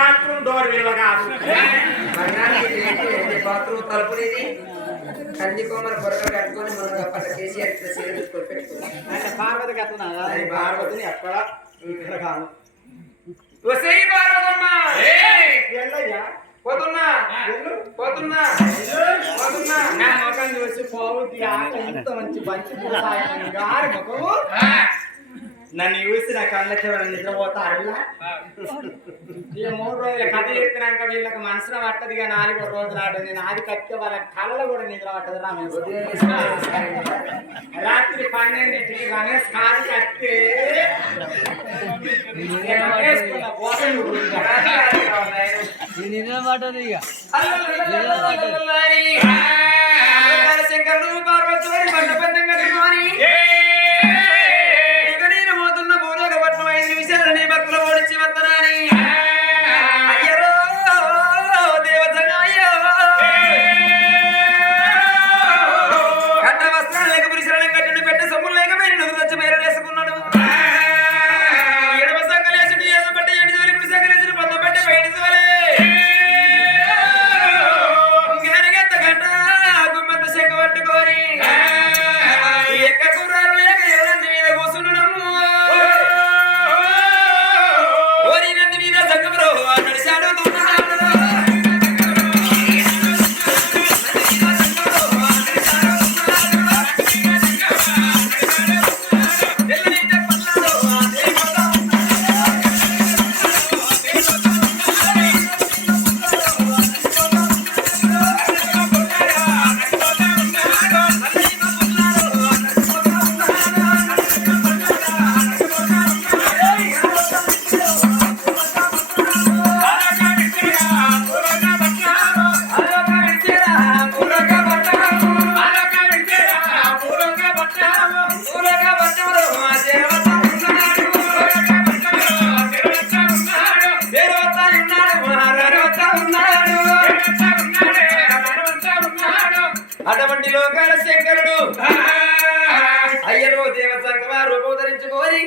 Bathroom door విలువ కాదు. Bathroom తలుపునేది కంది కోమల పొరకలు కట్టుకొని మనం పట్ట కేసీఆర్ సీర చూసుకొని పెట్టుకున్నాం. అంటే పార్వతి కట్టినా పార్వతిని ఎక్కడ ఇక్కడ కాదు. ఎల్లయ్యా పోతున్నా పోతున్నా పోతున్నా నా ముఖం చూసి పోవుద్ది ఆట ఇంత మంచి మంచి గారి ముఖము నన్ను చూసి నా కళ్ళకి నిద్రపోతారు. ఈ 3 రోజుల కథ చెప్పినాక వీళ్ళకి మనసున పట్టదు. 4వ రోజు నాడు నేను ఆది కట్టే వాళ్ళ కళ్ళలో కూడా నిద్ర పట్టదు. రాత్రి 12ంటికి రమేష్ కాదు కట్టే శంకరుడు పార్వతి బండబంధంగా అటువంటి లోకాల శంకరుడు అయ్యలో దేవ సంగమా రూపం ధరించుకొని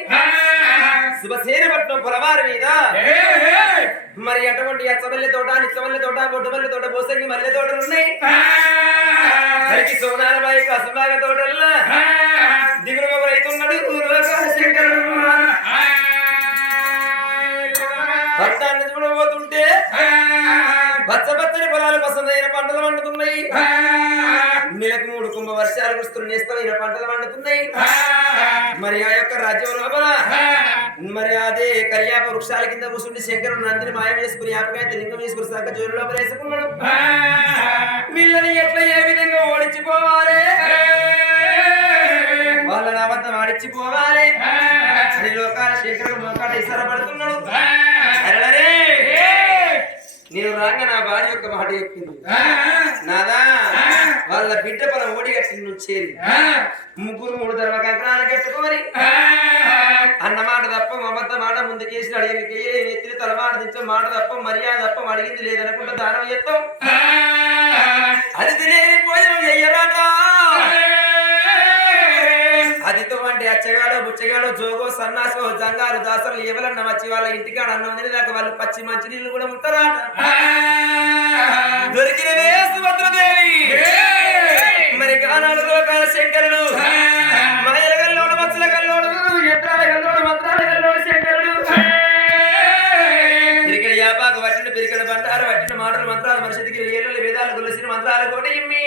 శుభసేనపట్నం పొలవారి మీద మరి అటువంటి అచ్చమల్లె తోట నిచ్చమల్లె తోట బొడ్డుమల్లె తోట బోసంగి మల్లె తోటలు ఉన్నాయి. హరికి సోనారబాయి కసబాగ తోటల్లో దిగులు రైతున్నాడు లోకాల శంకరుడు. భర్తాన్ని చూడబోతుంటే పచ్చని పొలాలు పసందైన పంటలు వండుతున్నాయి. నెలకు 3 కుంభ వర్షాలు కురుస్తున్న నేస్తమైన పంటలు వండుతున్నాయి. మరి ఆ యొక్క రాజ్యం లోపల మరి అదే కళ్యాప వృక్షాల కింద కూర్చుండి శంకరుడు నందిని మాయం చేసుకుని యాపకైతే లింగం చేసుకుని సంక జోలు లోపల వేసుకున్నాడు. వీళ్ళని ఎట్లా ఏ విధంగా ఓడించిపోవాలి, వాళ్ళని అబద్ధం ఆడిచ్చిపోవాలి అని లోకాల శంకరుడు మోకాట ఇసరపడుతున్నాడు. అరే నేను రాగా నా భార్య యొక్క మాట చెప్పింది, నాదా వాళ్ళ బిడ్డ పల ఓడిగట్టి నుంచేది 3 ధర్మ కంకణాలు కట్టుకోని అన్న మాట తప్ప మమత మాట ముందుకేసి అడిగి ఎత్తిన తల మాట దించే మాట తప్ప మర్యాద తప్ప అడిగింది లేదనుకుంటే దానం చేస్తాం. అది తినేది భోజనం చెయ్యరాట. అదితో అంటే అచ్చగాడో బుచ్చగాడో జోగో సన్నాసో జంగాలు దాసలు ఎవరన్నా వచ్చి వాళ్ళ ఇంటికాడ అన్నం తిని దాకా వాళ్ళు పచ్చి మంచి నీళ్ళు కూడా ఉంటారాట. దొరికినవే సుభద్రదేవి మరి గానాడు లోకాల శంకరుడు మాయల గల్లోడు మచ్చల గల్లోడు ఎత్రాల గల్లోడు మంత్రాల గల్లోడు శంకరుడు పిరికడ యాపాకు పట్టిన పిరికడ బండారు పట్టిన మాటలు మంత్రాలు మనిషికి ఏళ్ళు వేదాలు గులసిన మంత్రాలు కూడా ఇమ్మి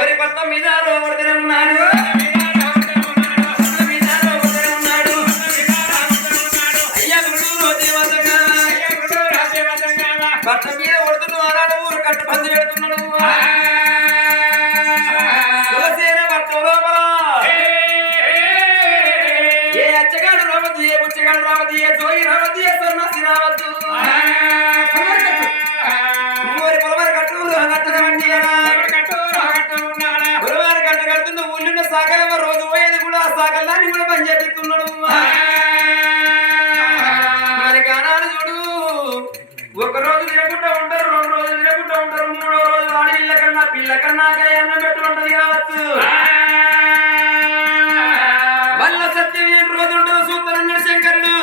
ఓరి పట్నం మీద రోడ్డు ఉన్నాడు. పట్నం మీద కొడుతున్న ఆనాడు ఊరు కట్టు పంది పెడుతున్నాడు. శివసేన పట్నం లోపల ఏ అచ్చగాడు రావద్దు, ఏ బుచ్చగాడు రావద్దు, ఏ జోయి రావద్దు, ఏ సన్నాసి రావద్దు. పొలవారి కట్టు పొలవారి కట్టు కడుతున్న ఊళ్ళున్న సాగల రోజు పోయేది కూడా ఆ సాగల్లాన్ని కూడా పని చేపిస్తున్నాడు. మరి గానాడు చూడు, 1 రోజు తినకుండా ఉంటారు, 2 రోజులు తినకుండా ఉంటారు, 3వ రోజు వాడి పిల్ల కన్నా అన్నం పెట్టు ఉంటది కావచ్చు. వల్ల సత్యం 7 రోజు ఉండదు సూత్రన్నాడు శంకరుడు.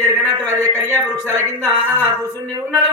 ఎరగనట్టు అదే కళ్యాణ వృక్షాల కింద కూర్చుని ఉన్నాడు